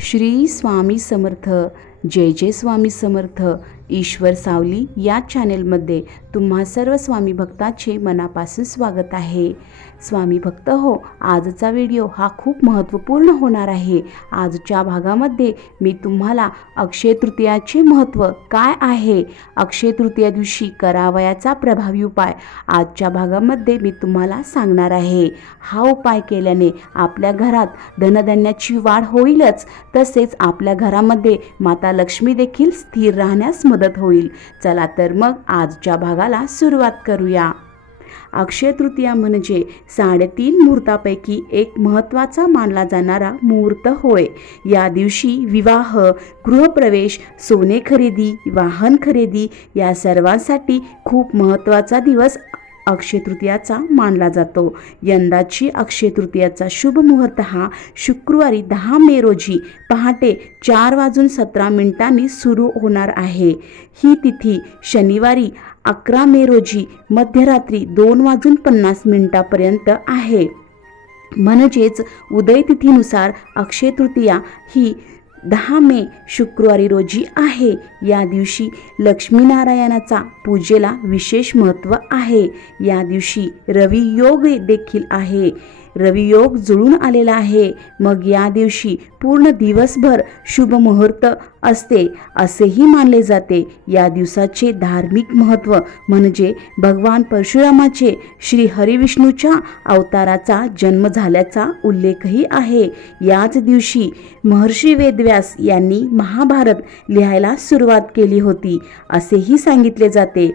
श्री स्वामी समर्थ. जय जय स्वामी समर्थ. ईश्वर सावली या चॅनेलमध्ये तुम्हा सर्व स्वामी भक्ताचे मनापासून स्वागत आहे. स्वामी भक्त हो आजचा व्हिडिओ हा खूप महत्त्वपूर्ण होणार आहे. आजच्या भागामध्ये मी तुम्हाला अक्षय तृतीयाचे महत्त्व काय आहे अक्षय तृतीया दिवशी करावयाचा प्रभावी उपाय आजच्या भागामध्ये मी तुम्हाला सांगणार आहे. हा उपाय केल्याने आपल्या घरात धनधान्याची वाढ होईलच तसेच आपल्या घरामध्ये माता लक्ष्मी देखील स्थिर राहण्यास मदत होईल. चला तर मग आजच्या भागाला सुरुवात करूया. अक्षय तृतीया म्हणजे साडेतीन मुहूर्तापैकी एक महत्त्वाचा मानला जाणारा मुहूर्त होय. या दिवशी विवाह गृहप्रवेश सोने खरेदी वाहन खरेदी या सर्वांसाठी खूप महत्त्वाचा दिवस अक्षय तृतीयाचा मानला जातो. यंदाची अक्षय तृतीयाचा शुभ मुहूर्त हा शुक्रवारी दहा मे रोजी पहाटे चार वाजून सतरा मिनिटांनी सुरू होणार आहे. ही तिथी शनिवारी अकरा मे रोजी मध्यरात्री दोन वाजून पन्नास मिनिटापर्यंत आहे. म्हणजेच उदय तिथीनुसार अक्षय तृतीया ही दहा मे शुक्रवारी रोजी आहे. या दिवशी लक्ष्मीनारायणाचा पूजेला विशेष महत्त्व आहे. या दिवशी रवी योग देखील आहे. रवियोग जुळून आलेला आहे. मग या दिवशी पूर्ण दिवसभर शुभ मुहूर्त असते असेही मानले जाते. या दिवसाचे धार्मिक महत्त्व म्हणजे भगवान परशुरामाचे श्री हरिविष्णूच्या अवताराचा जन्म झाल्याचा उल्लेखही आहे. याच दिवशी महर्षी वेदव्यास यांनी महाभारत लिहायला सुरुवात केली होती असेही सांगितले जाते.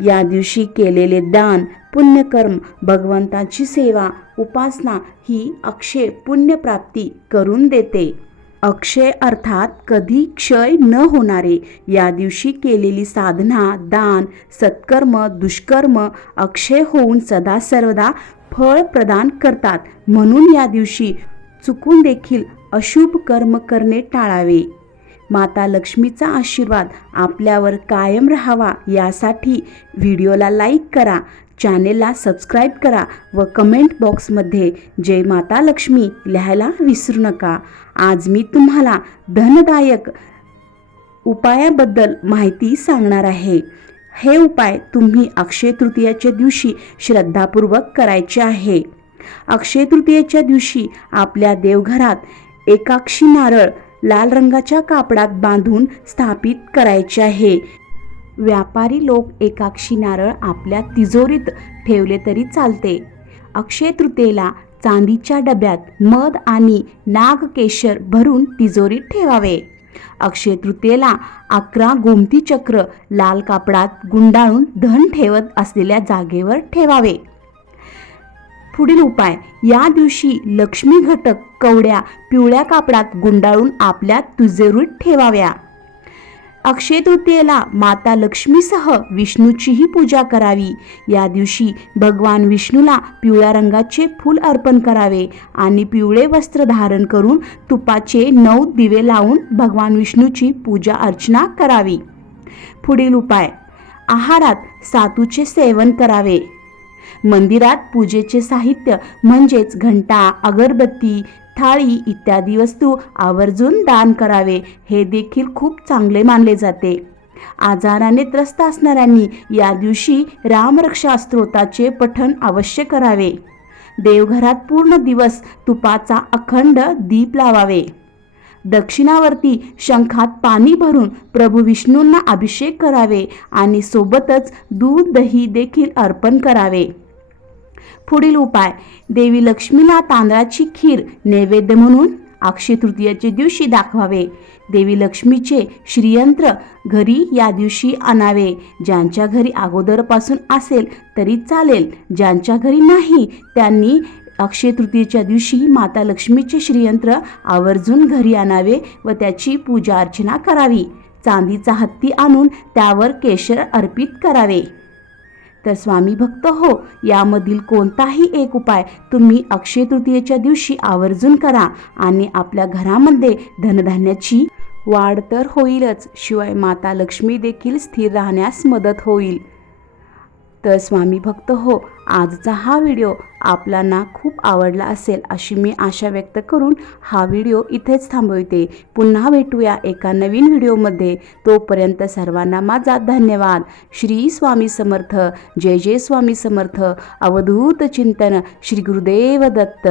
या दिवशी केलेले दान पुण्यकर्म भगवंताची सेवा उपासना ही अक्षय पुण्यप्राप्ती करून देते. अक्षय अर्थात कधी क्षय न होणारे या दिवशी केलेली साधना दान सत्कर्म दुष्कर्म अक्षय होऊन सदा सर्वदा फळ प्रदान करतात. म्हणून या दिवशी चुकून देखील अशुभ कर्म करणे टाळावे. माता लक्ष्मीचा आशीर्वाद आपल्यावर कायम राहावा यासाठी व्हिडिओला लाईक करा चॅनेलला सबस्क्राईब करा व कमेंट बॉक्समध्ये जय माता लक्ष्मी लिहायला विसरू नका. आज मी तुम्हाला धनदायक उपायाबद्दल माहिती सांगणार आहे. हे उपाय तुम्ही अक्षय तृतीयाच्या दिवशी श्रद्धापूर्वक करायचे आहे. अक्षय तृतीयेच्या दिवशी आपल्या देवघरात एकाक्षी नारळ लाल रंगाच्या कापडात बांधून स्थापित करायचे आहे. व्यापारी लोक एकाक्षी नारळ आपल्या तिजोरीत ठेवले तरी चालते. अक्षय तृतीयेला चांदीच्या डब्यात मध आणि नागकेशर भरून तिजोरीत ठेवावे. अक्षय तृतीयेला अकरा गोमती चक्र लाल कापडात गुंडाळून धन ठेवत असलेल्या जागेवर ठेवावे. पुढील उपाय. या दिवशी लक्ष्मी घटक कवड्या पिवळ्या कापडात गुंडाळून आपल्या तुजेरीत ठेवाव्या. अक्षय तृतीयेला माता लक्ष्मीसह विष्णूचीही पूजा करावी. या दिवशी भगवान विष्णूला पिवळ्या रंगाचे फूल अर्पण करावे आणि पिवळे वस्त्र धारण करून तुपाचे नऊ दिवे लावून भगवान विष्णूची पूजा अर्चना करावी. पुढील उपाय. आहारात सातूचे सेवन करावे. मंदिरात पूजेचे साहित्य म्हणजेच घंटा अगरबत्ती थाळी इत्यादी वस्तू आवर्जून दान करावे हे देखील खूप चांगले मानले जाते. आजाराने त्रस्त असणाऱ्यांनी या दिवशी रामरक्षा स्त्रोताचे पठण अवश्य करावे. देवघरात पूर्ण दिवस तुपाचा अखंड दीप लावावे. दक्षिणावरती शंखात पाणी भरून प्रभू विष्णूंना अभिषेक करावे आणि सोबतच दूध दही देखील अर्पण करावे. पुढील उपाय देवी लक्ष्मीला तांदळाची खीर नैवेद्य म्हणून अक्षय तृतीयाच्या दिवशी दाखवावे. देवी लक्ष्मीचे श्रीयंत्र घरी या दिवशी आणावे. ज्यांच्या घरी अगोदरपासून असेल तरी चालेल ज्यांच्या घरी नाही त्यांनी अक्षय तृतीयेच्या दिवशी माता लक्ष्मीचे श्रीयंत्र आवर्जून घरी आणावे व त्याची पूजा अर्चना करावी. चांदीचा हत्ती आणून त्यावर केशर अर्पित करावे. तर स्वामी भक्त हो यामधील कोणताही एक उपाय तुम्ही अक्षय तृतीयेच्या दिवशी आवर्जून करा आणि आपल्या घरामध्ये धनधान्याची वाढ तर होईलच. शिवाय माता लक्ष्मी देखील स्थिर राहण्यास मदत होईल. तर स्वामी भक्त हो आजचा हा व्हिडिओ आपल्याला खूप आवडला असेल अशी मी आशा व्यक्त करून हा व्हिडिओ इथेच थांबवते. पुन्हा भेटूया एका नवीन व्हिडिओमध्ये. तोपर्यंत सर्वांना माझा धन्यवाद. श्री स्वामी समर्थ. जय जय स्वामी समर्थ. अवधूत चिंतन. श्री गुरुदेव दत्त.